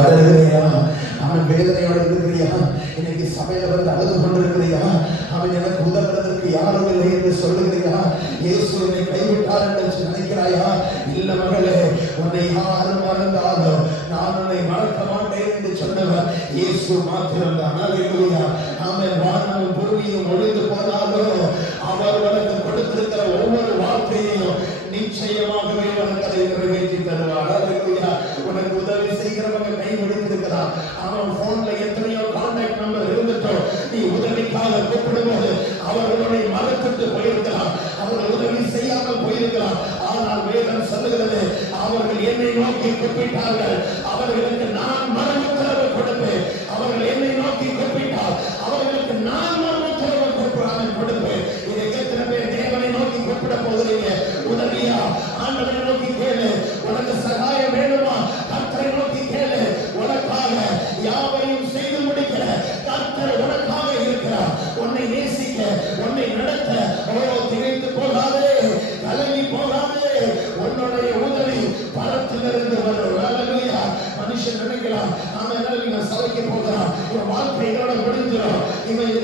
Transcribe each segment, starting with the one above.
அவன் வேதனையோட இருக்கிறியா? இன்னைக்கு சபையில வந்து அழுது கொண்டிருக்கிறியா? அவன் எனக்கு உதவுறதற்கு யாரும் இல்லை என்று சொல்லுகிறியா? இயேசு என்னை கைவிட்டார் என்று நினைக்கிறாயா? இல்ல மகளே, உன்னை யாரும் மறந்தாலும் நான் உன்னை மறக்க மாட்டேன் என்று சொன்னவர் இயேசு மாத்திரம்தான். அல்லேலூயா. அவன் வானமும் பூமியும் ஒழிந்து போனாலும் அவர் உனக்கு கொடுத்திருக்கிற ஒவ்வொரு வார்த்தையையும் நிச்சயமாகவே உனக்கு அதை நிறைவேற்றி தருவார். அல்லேலூயா. உனக்கு உதவி செய்கிறவங்க கை விடுத்திருக்கிறார். அவன் போன்ல எத்தனையோ கான்டாக்ட் நம்பர் இருந்துட்டோம். நீ உதவிக்காக கூப்பிடும்போது அவர்களுடைய மறந்துட்டு போயிருக்கிறார், அவர்கள் உதவி செய்யாமல் போயிருக்கிறார். ஆனால் வேதம் சொல்லுகிறது, அவர்கள் என்னை நோக்கி கூப்பிட்டார்கள், அவர்களுக்கு நான் மரண உத்தரவு கொடுப்பேன். அவர்கள் என்னை நோக்கி கூப்பிட்டார், அவர்களுக்கு நான் மரண உத்தரவு கொடுப்பேன். இதை எத்தனை பேர் தேவனை நோக்கி கூப்பிட போகிறீங்க? உதவியா? ஆண்டவரை நோக்கி கேளு. உனக்கு சகாயம் வேணுமா? கர்த்தரை நோக்கி கேளு. உனக்காக யாவையும் செய்து முடிக்கிற கர்த்தர் உனக்காக இருக்கிறார். உன்னை நேசிக்க, உன்னை நடத்த. திகைத்து போகாதே, கலங்கி போகாதே. உன்னுடைய உதவி பரத்திலிருந்து வரும். அல்லேலூயா. மனுஷன் நினைக்கலாம், அவன் சபைக்கு போகிறான், இவன் வாழ்க்கை இதோட முடிஞ்சிடும்,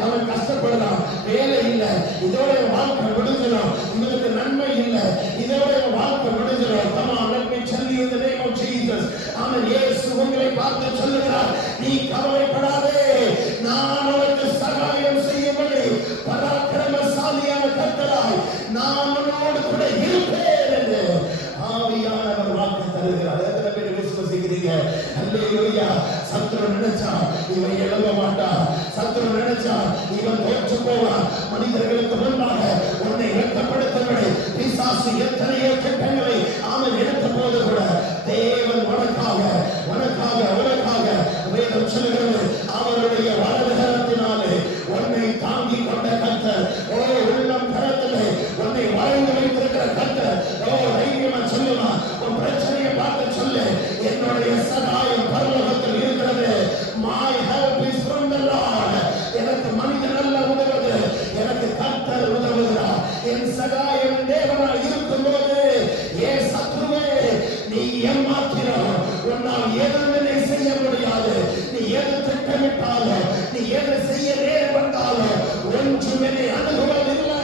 அவன் கஷ்டப்படுறான், வேலை இல்லை, இதோட வாழ்க்கை முடிஞ்சிடும், இவனுக்கு நன்மை இல்லை, இதோட வாழ்க்கை முடிஞ்சிடும். Come on, let me tell you in the name of Jesus. அவன் இயேசு உங்களை பார்த்து சொல்லுகிறார், நீ கவலைப்படாதே, நான் உனக்கு சகாயம் செய்யும்படி பராக்கிரமசாலியான கர்த்தராய் நான் உன்னோடு கூட இருப்பேன் என்று ஆவியானவர் வாக்கு தருகிறார். எத்தனை பேர் விசுவாசிக்கிறீங்க? அல்லேலூயா. சத்துரு நினைச்சா இவன் எழுத மாட்டான், சத்துரு நினைச்சா இவன் தோற்று போவான். மனிதர்களுக்கு முன்பாக உன்னை வெட்கப்படுத்தவில்லை. பிசாசு எத்தனையோ திட்டங்களை அவன் எடுத்த போது கூட தேவன் உனக்காக உனக்காக உனக்காக வேதம் சொல்லுகிறது, அவருடைய வலதுகரத்தினாலே உன்னை தாங்கி கொண்ட கர்த்தர். ஓ, உள்ளம் கரத்திலே உன்னை வளைந்து வைத்திருக்கிற கர்த்தர். ஓ, தைரியமா சொல்லுமா, உன் பிரச்சனையை பார்த்து சொல்லு, என்னுடைய சகாயம் பரலோகத்தில் இருக்கிறது. My help is from the Lord. எனக்கு மனிதன் அல்ல உதவுவது, எனக்கு கர்த்தர் உதவுகிறார். என் சகாயம் தேவனாய் இருக்கும்போது ஏன் சத்ருவே நீ ஏமாத்திரம், உன்னால் எதுவுமே செய்ய முடியாது. நீ எது திட்டமிட்டாலும், நீ எது செய்ய நேரம் வந்தாலும் ஒன்றுமே அணுகுவதில்லை.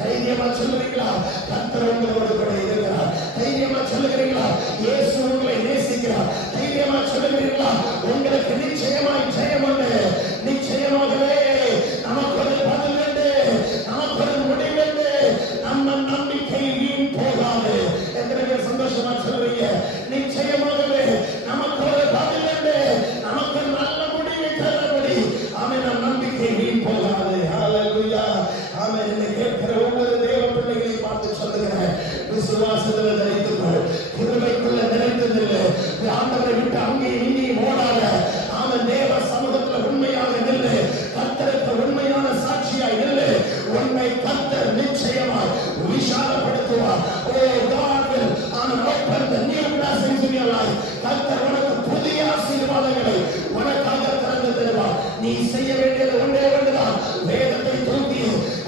தைரியமா சொல்லுறீங்களா? கர்த்தர் உங்களோடு கூட இருக்கிறார். தைரியமா சொல்லுகிறீங்களா? இயேசு உங்களை நேசிக்கிறார். தைரியமா சொல்லுகிறீங்களா? உங்களுக்கு நிச்சயமாய் ஜெயம் உண்டு. நிச்சயமாகவே நமக்கு ஒரு பதில் உண்டு, நமக்கு ஒரு முடிவு உண்டு. நம்ம நம்பிக்கை வீண் போகாது. எத்தனை பேர் சந்தோஷமா சொல்றீங்க? நிச்சயமாகவே நமக்கு ஒரு பதில் உண்டு, நமக்கு நல்ல முடிவை தரபடி அவன் நம் நம்பிக்கை வீண் போகாது. ஹல்லேலூயா. அவன் என்னை கேட்கிற ஒவ்வொரு தேவ பிள்ளைகளை பார்த்து சொல்லுகிறேன், விசுவாசத்தில் நிலைத்துக்கொள், கிருபைக்குள்ள நிலைத்ததில்லை. ஆண்டவரை விட்டு அங்கேயும் இங்கேயும் ஓடாத. அவன் தேவ சமூகத்தில் உண்மையாக நில்லு, கர்த்தருக்கு உண்மையான சாட்சியாய் நில்லு. உண்மை கர்த்தர் நிச்சயமாய் விசாலப்படுத்துவார். ஓ, God will open the new blessings in your life. கர்த்தர் உனக்கு புதிய ஆசீர்வாதங்களை உனக்காக திறந்து தருவார். நீ செய்ய வேண்டியது ஒன்றே ஒன்றுதான், வேதத்தை தூக்கி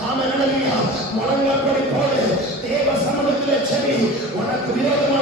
ஆமென் அல்லேலூயா முழங்கப்படி போடு. தேவ சமூகத்திலே செவி. உனக்கு விரோதமாக